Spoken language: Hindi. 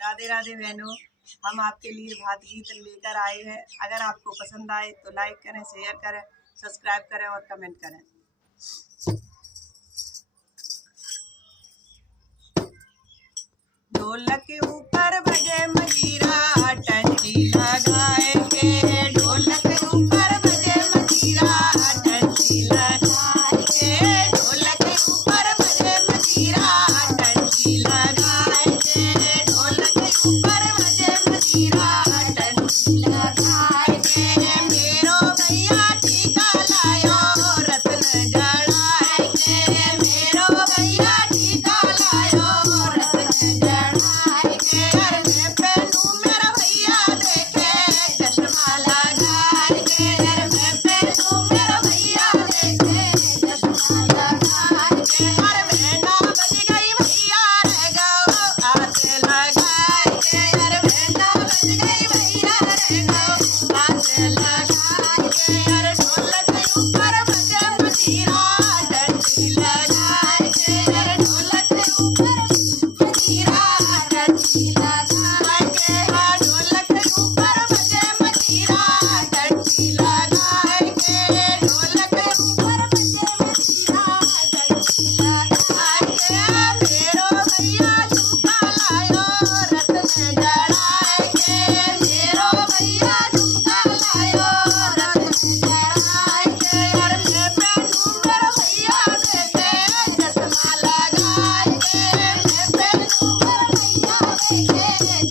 राधे राधे बहनों, हम आपके लिए भात गीत लेकर आए हैं। अगर आपको पसंद आए तो लाइक करें, शेयर करें, सब्सक्राइब करें और कमेंट करें। ढोलक के ऊपर बजे मजीरा, टंकी लगाए के। ढोलक के ऊपर बजे मजीरा, टंकी लगाए के। ढोलक के ऊपर बजे मजीरा, टंकी लगाए के। ढोलक के ऊपर बजे मजीरा, टंकी लगाए के। मेरो भैया टीका लायो, रत्न जड़ाए के। मेरो भैया टीका लायो, रत्न जड़ाए के। घर में पहनूं मेरा भैया देखे, चश्मा लगाए के। घर में पहनूं मेरा भैया देखे, चश्मा लगाए के। घर में ना बज गई भैया रह गओ, आसे लगाए के। घर में ना बज गई भैया रह गओ, आसे लगाए के। घर ढोलक के ऊपर बजे मजीरा, टंकी लगाए के। घर ढोलक के ऊपर मजीरा, टंकी लगाए के। हाँ, ढोलक के ऊपर बजे मजीरा, टंकी लगाए के। ढोलक के ऊपर बजे मजीरा, टंकी लगाए के। मेरो भैया झुमका लायो, रत्न जड़ाए के। मेरो भैया झुमका लायो, रत्न जड़ाए के। घर में पहनूं मेरा भैया देखे, चश्मा लगाए के। मैं पहनूं मेरा भैया देखे,